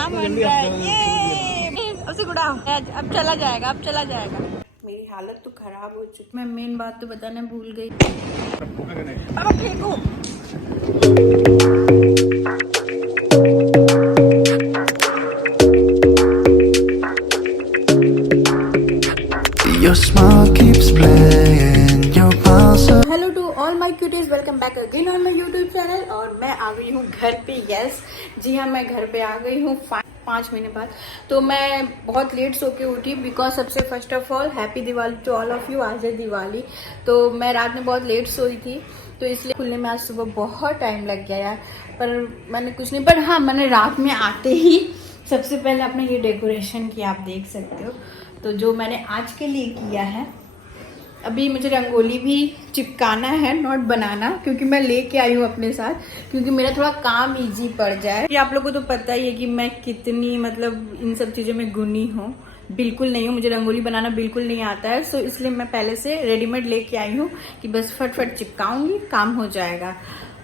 काम बन रहा है। ये उसे गुड़ा अब चला जाएगा, अब चला जाएगा। मेरी हालत तो खराब हो चुकी। मैं मेन बात तो बताना भूल गई। अब ठीक हूँ। Your smile keeps playing, your pulse. Hello to all my cuties, welcome back again on my YouTube channel. और मैं आ गई हूँ घर पे। यस जी हाँ, मैं घर पे आ गई हूँ 5 महीने बाद। तो मैं बहुत लेट सो के उठी बिकॉज सबसे first of all happy Diwali to all of you. आज है दिवाली, तो मैं रात में बहुत लेट सोई थी, तो इसलिए खुलने में आज सुबह बहुत टाइम लग गया यार। पर मैंने कुछ नहीं, पर हाँ मैंने रात में आते ही सबसे पहले अपने ये डेकोरेशन किया, आप देख सकते हो। तो जो मैंने आज के लिए किया है, अभी मुझे रंगोली भी चिपकाना है, नॉट बनाना, क्योंकि मैं लेके आई हूँ अपने साथ, क्योंकि मेरा थोड़ा काम इजी पड़ जाए। ये आप लोगों को तो पता ही है कि मैं कितनी मतलब इन सब चीज़ों में गुनी हूँ, बिल्कुल नहीं हूँ। मुझे रंगोली बनाना बिल्कुल नहीं आता है, सो इसलिए मैं पहले से रेडीमेड लेके आई हूँ कि बस फटफट चिपकाऊंगी, काम हो जाएगा।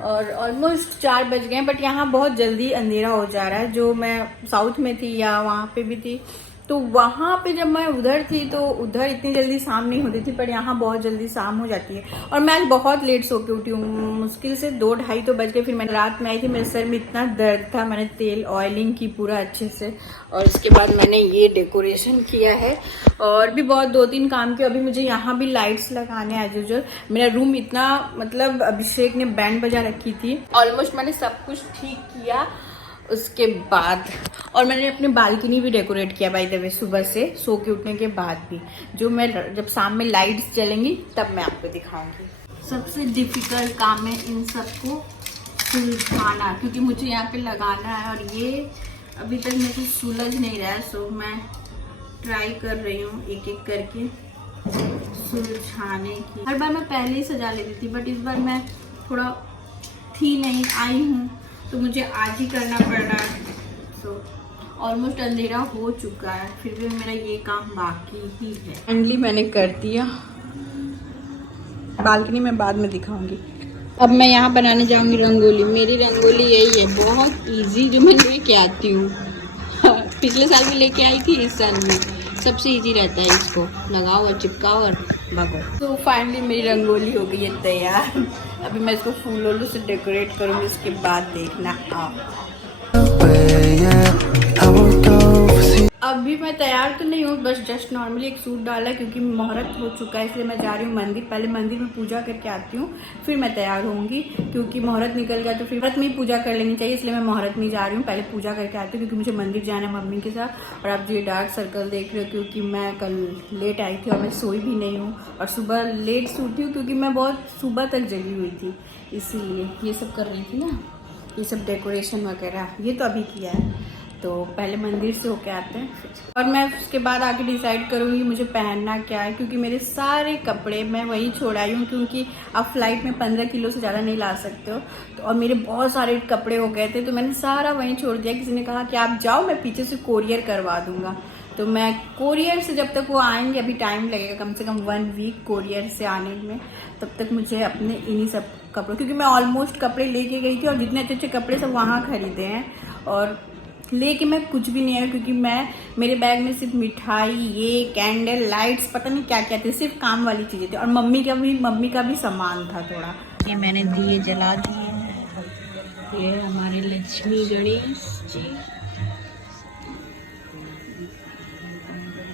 और ऑलमोस्ट 4 बज गए, बट यहाँ बहुत जल्दी अंधेरा हो जा रहा है। जो मैं साउथ में थी या वहाँ पे भी थी, तो वहाँ पे जब मैं उधर थी तो उधर इतनी जल्दी शाम नहीं होती थी, पर यहाँ बहुत जल्दी शाम हो जाती है। और मैं आज बहुत लेट सो के उठी हूँ, मुश्किल से 2-2:30 तो बज गए। फिर मैं रात में आई थी, मेरे सर में इतना दर्द था, मैंने तेल ऑयलिंग की पूरा अच्छे से, और इसके बाद मैंने ये डेकोरेशन किया है। और भी बहुत 2-3 काम किए। अभी मुझे यहाँ भी लाइट्स लगाने एज यूजुअल। मेरा रूम इतना मतलब अभिषेक ने बैंड बजा रखी थी। ऑलमोस्ट मैंने सब कुछ ठीक किया उसके बाद। और मैंने अपनी बालकनी भी डेकोरेट किया बाय द वे, सुबह से सो के उठने के बाद भी। जो मैं जब शाम में लाइट्स जलेंगी तब मैं आपको दिखाऊंगी। सबसे डिफिकल्ट काम है इन सबको सुलझाना, क्योंकि मुझे यहाँ पे लगाना है और ये अभी तक मेरे को सुलझ नहीं रहा है। सो मैं ट्राई कर रही हूँ एक एक करके सुलझाने की। हर बार मैं पहले ही सजा लेती थी, बट इस बार मैं थोड़ा थी नहीं, आई हूँ, तो मुझे आज ही करना पड़ रहा है। तो ऑलमोस्ट अंधेरा हो चुका है, फिर भी मेरा ये काम बाकी ही है। फाइनली मैंने कर दिया। बालकनी में बाद में दिखाऊंगी। अब मैं यहाँ बनाने जाऊंगी रंगोली। मेरी रंगोली यही है, बहुत इजी, जो मैं लेके आती हूँ। पिछले साल भी लेके आई थी, इस साल भी सबसे इजी रहता है। इसको लगाओ और चिपकाओ और भागो। तो फाइनली मेरी रंगोली हो गई है तैयार। अभी मैं इसको फूलों से डेकोरेट करूंगी, उसके बाद देखना आप। अभी मैं तैयार तो नहीं हूँ, बस जस्ट नॉर्मली एक सूट डाला है, क्योंकि मुहूर्त हो चुका है, इसलिए मैं जा रही हूँ मंदिर। पहले मंदिर में पूजा करके आती हूँ, फिर मैं तैयार होंगी, क्योंकि मुहूर्त निकल गया तो फिर मुहूर्त में ही पूजा कर लेनी चाहिए। इसलिए मैं मुहूर्त में ही जा रही हूँ, पहले पूजा करके आती हूँ, क्योंकि मुझे मंदिर जाना है मम्मी के साथ। और आप जो ये डार्क सर्कल देख रहे हो, क्योंकि मैं कल लेट आई थी और मैं सोई भी नहीं हूँ, और सुबह लेट से उठी हूँ, क्योंकि मैं बहुत सुबह तक जगी हुई थी, इसीलिए ये सब कर रही थी ना, ये सब डेकोरेशन वगैरह। ये तो अभी किया है, तो पहले मंदिर से होके आते हैं, और मैं उसके बाद आके डिसाइड करूँगी मुझे पहनना क्या है। क्योंकि मेरे सारे कपड़े मैं वहीं छोड़ आई हूँ, क्योंकि आप फ्लाइट में 15 किलो से ज़्यादा नहीं ला सकते हो। तो और मेरे बहुत सारे कपड़े हो गए थे, तो मैंने सारा वहीं छोड़ दिया। किसी ने कहा कि आप जाओ, मैं पीछे से कोरियर करवा दूंगा। तो मैं कोरियर से, जब तक वो आएंगे, अभी टाइम लगेगा कम से कम 1 वीक कोरियर से आने में, तब तक मुझे अपने इन्हीं सब कपड़ों, क्योंकि मैं ऑलमोस्ट कपड़े लेके गई थी, और जितने अच्छे अच्छे कपड़े सब वहाँ खरीदे हैं, और लेके मैं कुछ भी नहीं आया, क्योंकि मैं मेरे बैग में सिर्फ मिठाई, ये कैंडल लाइट्स, पता नहीं क्या क्या थे, सिर्फ काम वाली चीज़ें थी। और मम्मी का भी सामान था थोड़ा। ये मैंने दिए जला दिए। ये हमारे लक्ष्मी गणेश जी,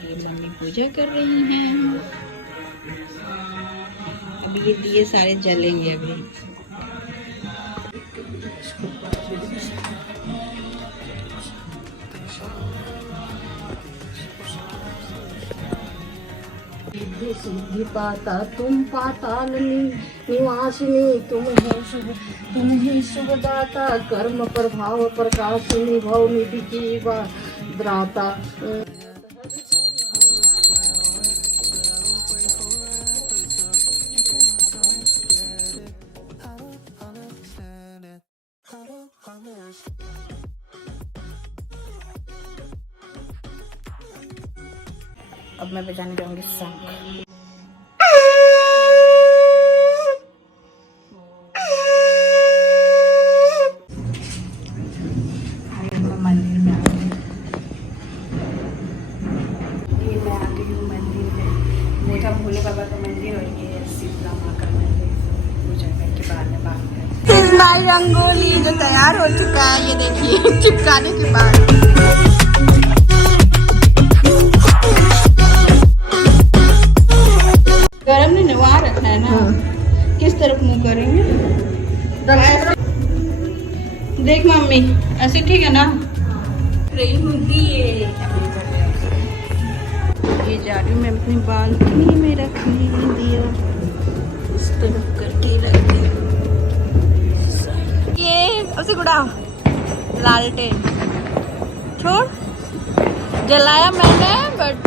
ये मम्मी पूजा कर रही हैं। अभी ये दिए सारे जलेंगे अभी। सिद्धि पाता तुम पाताल निवासिनी, तुम ही शुभदाता, कर्म प्रभाव प्रकाशिनी, भव निधि की दाता। अब मैं बजाने जाऊंगी शंख। मंदिर में फाइनल रंगोली जो तैयार हो चुका है, ये देखिए चिपकाने के बाद। गरम नहीं वहाँ रखना है ना। किस तरफ मुंह करेंगे? देख मम्मी ऐसे ठीक है ना? रही हूँ दिए ये जा रही हूँ मैं अपनी बालकनी में रखने दिया, इस तरफ करके रख दी। ये अब से गुड़ा लालटेन छोड़ जलाया मैंने, बट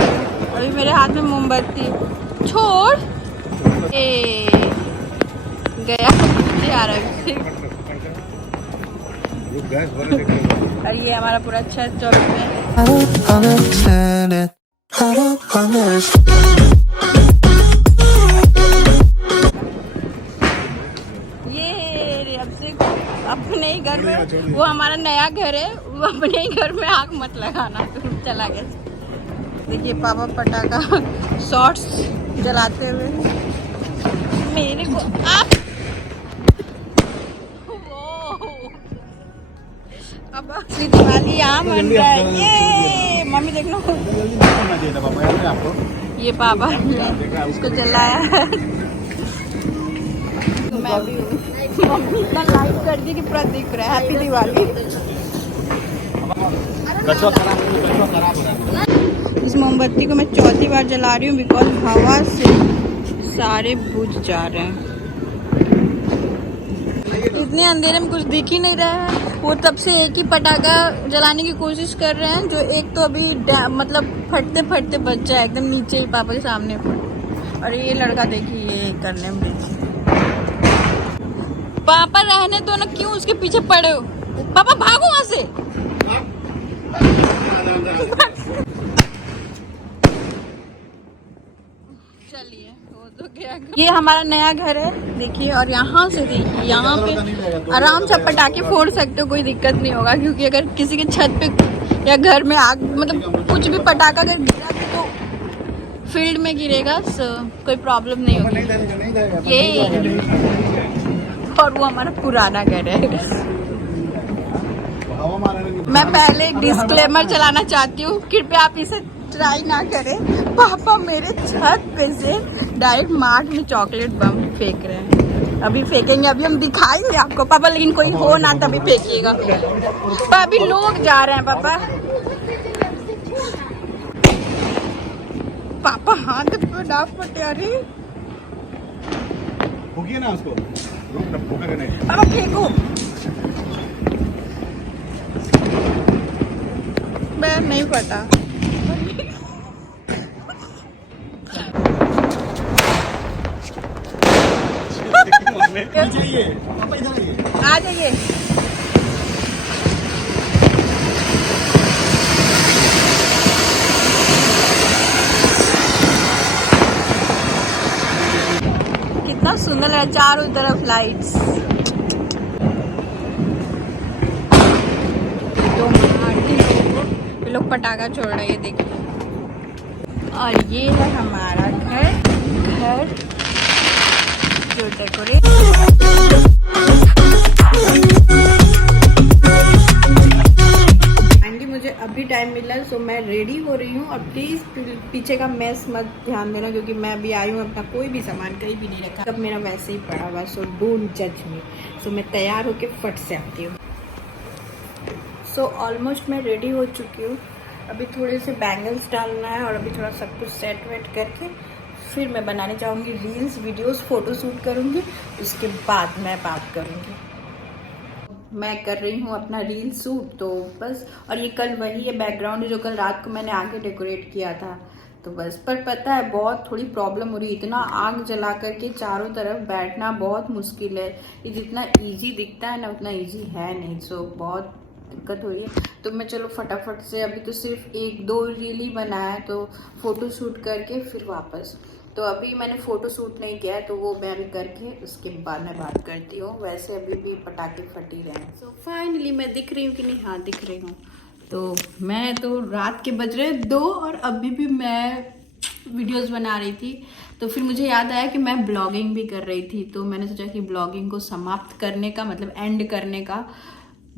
अभी मेरे हाथ में मोमबत्ती छोड़ गया आ रहा है। और ये हमारा पूरा छत चौक में I don't understand it. I don't understand. ये अब से अपने ही घर में, वो हमारा नया घर है, वो अपने ही घर में आग मत लगाना। तो चला गया। देखिए पापा पटाखा शॉर्ट्स जलाते हुए मेरे को आप अब असली दिवाली यहाँ मन रहा है। ये मम्मी देख लो, ये पापा ने इसको जलाया है। तो मैं भी मम्मी इतना लाइट कर दी कि पूरा दिख रहा है। हैप्पी दिवाली। इस मोमबत्ती को मैं चौथी बार जला रही हूँ बिकॉज हवा से सारे बुझ जा रहे हैं। इतने अंधेरे में कुछ दिख ही नहीं रहा है। वो तब से एक ही पटाखा जलाने की कोशिश कर रहे हैं, जो एक तो अभी मतलब फटते फटते बच जाए एकदम नीचे ही पापा के सामने पर। और ये लड़का देखिए ये करने में देखिए। पापा रहने दो ना, क्यों उसके पीछे पड़े हो? पापा भागो वहां से। चलिए वो तो क्या। ये हमारा नया घर है देखिए, और यहाँ से देखिए यहाँ पे आराम से पटाखे फोड़ सकते हो, कोई दिक्कत नहीं होगा। क्योंकि अगर किसी के छत पे या घर में आग मतलब कुछ भी पटाखा अगर गिरा तो फील्ड में गिरेगा, सो कोई प्रॉब्लम नहीं होगी। ये और वो हमारा पुराना घर है। मैं पहले डिस्क्लेमर चलाना चाहती हूँ, कृपया आप इसे ट्राई ना करें। पापा मेरे छत पे से डायरेक्ट मार्ट में चॉकलेट बम फेंक रहे हैं। अभी फेंकेंगे, अभी हम दिखाएंगे आपको पापा, लेकिन कोई हो ना तभी फेंकिएगा। पापा अभी लोग जा रहे हैं पापा। पापा हाथ पे डाफ पटियारी ना उसको पापा फेंको। मैं नहीं पता। आ जाइए। कितना सुंदर है, चारों तरफ लाइट्स। ये लोग पटाखा छोड़ रहे हैं देखिए। और ये है हमारा घर जो डेकोरेट। मुझे अभी टाइम मिला, सो मैं रेडी हो रही हूँ। और प्लीज़ पीछे का मैस मत ध्यान देना, क्योंकि मैं अभी आई हूँ, अपना कोई भी सामान कहीं भी नहीं रखा, सब मेरा वैसे ही पड़ा हुआ। सो डोंट जज मी। सो मैं तैयार होके फट से आती हूँ। सो ऑलमोस्ट मैं रेडी हो चुकी हूँ। अभी थोड़े से बैंगल्स डालना है और अभी थोड़ा सब कुछ सेट वेट करके फिर मैं बनाने जाऊँगी रील्स वीडियोस, फ़ोटो शूट करूँगी। उसके बाद मैं बात करूँगी। मैं कर रही हूँ अपना रील शूट, तो बस। और ये कल वही है बैकग्राउंड जो कल रात को मैंने आगे डेकोरेट किया था, तो बस। पर पता है बहुत थोड़ी प्रॉब्लम हो रही है। इतना आग जला करके चारों तरफ बैठना बहुत मुश्किल है। ये जितना इजी दिखता है ना उतना इजी है नहीं। सो बहुत दिक्कत हो रही है। तो मैं चलो फटाफट से, अभी तो सिर्फ 1-2 रील ही बनाया, तो फ़ोटो शूट करके फिर वापस। तो अभी मैंने फ़ोटो शूट नहीं किया है, तो वो मैं अभी करके उसके बाद मैं बात करती हूँ। वैसे अभी भी पटाखे फट ही रहे हैं। सो फाइनली मैं दिख रही हूँ कि नहीं? हाँ दिख रही हूँ। तो मैं तो रात के बज रहे 2 और अभी भी मैं वीडियोस बना रही थी, तो फिर मुझे याद आया कि मैं ब्लॉगिंग भी कर रही थी, तो मैंने सोचा कि ब्लॉगिंग को समाप्त करने का मतलब एंड करने का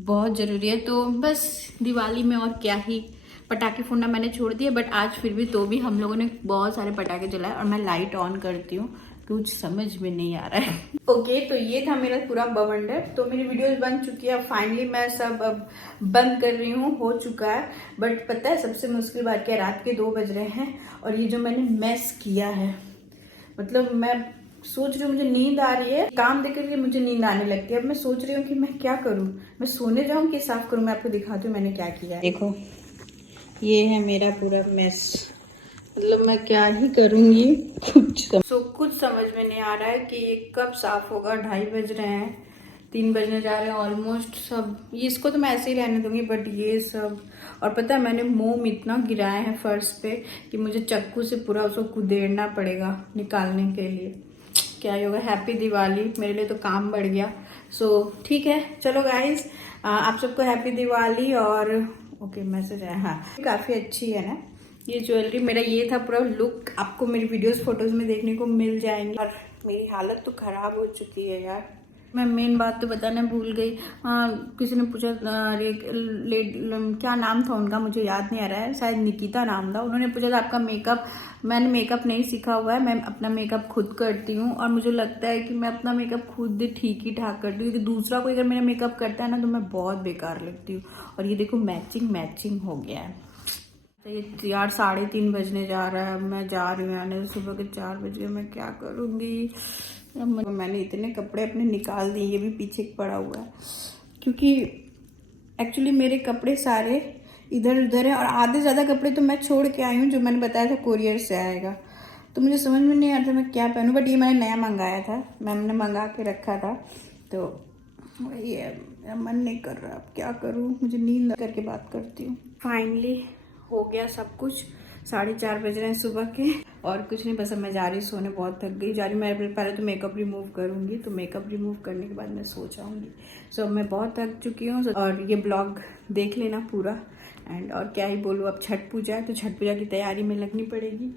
बहुत ज़रूरी है। तो बस दिवाली में और क्या ही पटाखे फोड़ना मैंने छोड़ दिया, बट आज फिर भी तो भी हम लोगों ने बहुत सारे पटाखे जलाए और मैं लाइट ऑन करती हूँ, कुछ समझ में नहीं आ रहा है। ओके, तो ये था मेरा पूरा बवंडर। तो मेरी वीडियोस बन चुकी है, फाइनली मैं सब अब बंद कर रही हूँ, हो चुका है। बट पता है सबसे मुश्किल बात क्या है, रात के 2 बज रहे हैं और ये जो मैंने मेस किया है, मतलब मैं सोच रही हूँ, मुझे नींद आ रही है, काम देख करके मुझे नींद आने लगती है। अब मैं सोच रही हूँ कि मैं क्या करूँ, मैं सोने जाऊँ कि साफ करूँ। मैं आपको दिखाती हूँ मैंने क्या किया है। देखो, ये है मेरा पूरा मेस, मतलब मैं क्या ही करूँगी, कुछ समझ में नहीं आ रहा है कि ये कब साफ होगा। 2:30 बज रहे हैं, 3 बजने जा रहे हैं ऑलमोस्ट। सब इसको तो मैं ऐसे ही रहने दूंगी, बट ये सब, और पता है मैंने मोम इतना गिराया है फर्श पे कि मुझे चाकू से पूरा उसको कुदेड़ना पड़ेगा निकालने के लिए। क्या ही होगा। हैप्पी दिवाली, मेरे लिए तो काम बढ़ गया। सो ठीक है, चलो गाइज, आप सबको हैप्पी दिवाली। और ओके, मैसेज है, हाँ काफ़ी अच्छी है ना ये ज्वेलरी। मेरा ये था पूरा लुक, आपको मेरी वीडियोस फोटोज में देखने को मिल जाएंगे। और मेरी हालत तो खराब हो चुकी है यार। मैं मेन बात तो बताना भूल गई। हाँ, किसी ने पूछा क्या नाम था उनका, मुझे याद नहीं आ रहा है, शायद निकिता नाम था। उन्होंने पूछा था आपका मेकअप। मैंने मेकअप नहीं सीखा हुआ है, मैं अपना मेकअप खुद करती हूँ और मुझे लगता है कि मैं अपना मेकअप खुद ठीक ही ठाक करती हूँ, क्योंकि दूसरा कोई अगर मेरा मेकअप करता है ना तो मैं बहुत बेकार लगती हूँ। और ये देखो मैचिंग हो गया है। ये यार 3:30 बजने जा रहा है, मैं जा रही हूँ आने, सुबह के 4 बज गए, मैं क्या करूँगी। मैंने इतने कपड़े अपने निकाल दिए, ये भी पीछे पड़ा हुआ है, क्योंकि एक्चुअली मेरे कपड़े सारे इधर उधर है और आधे से ज़्यादा कपड़े तो मैं छोड़ के आई हूँ, जो मैंने बताया था कोरियर से आएगा। तो मुझे समझ में नहीं आ रहा था मैं क्या पहनूँ, बट ये मैंने नया मंगाया था, मैम ने मंगा के रखा था, तो वही है, मेरा मन नहीं कर रहा, अब क्या करूँ। मुझे नींद करके बात करती हूँ। फाइनली हो गया सब कुछ, 4:30 बज रहे हैं सुबह के, और कुछ नहीं, बस अब मैं जा रही सोने, बहुत थक गई। जा रही मैं पहले तो मेकअप रिमूव करूँगी, तो मेकअप रिमूव करने के बाद मैं सो जाऊँगी। सो अब मैं बहुत थक चुकी हूँ, और ये ब्लॉग देख लेना पूरा। एंड और क्या ही बोलूँ, अब छठ पूजा है तो छठ पूजा की तैयारी में लगनी पड़ेगी।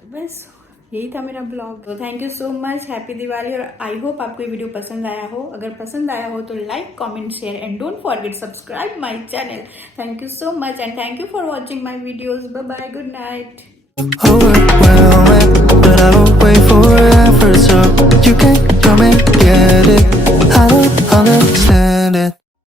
तो बस यही था मेरा ब्लॉग। तो thank you so much, happy Diwali. और आई होप आपको ये वीडियो पसंद आया हो। अगर पसंद आया हो तो like, comment, share and don't forget subscribe my channel. Thank you so much and thank you for watching my videos. Bye bye, good night. Overwhelming, but I won't wait forever, so you can come and get it. I don't understand it.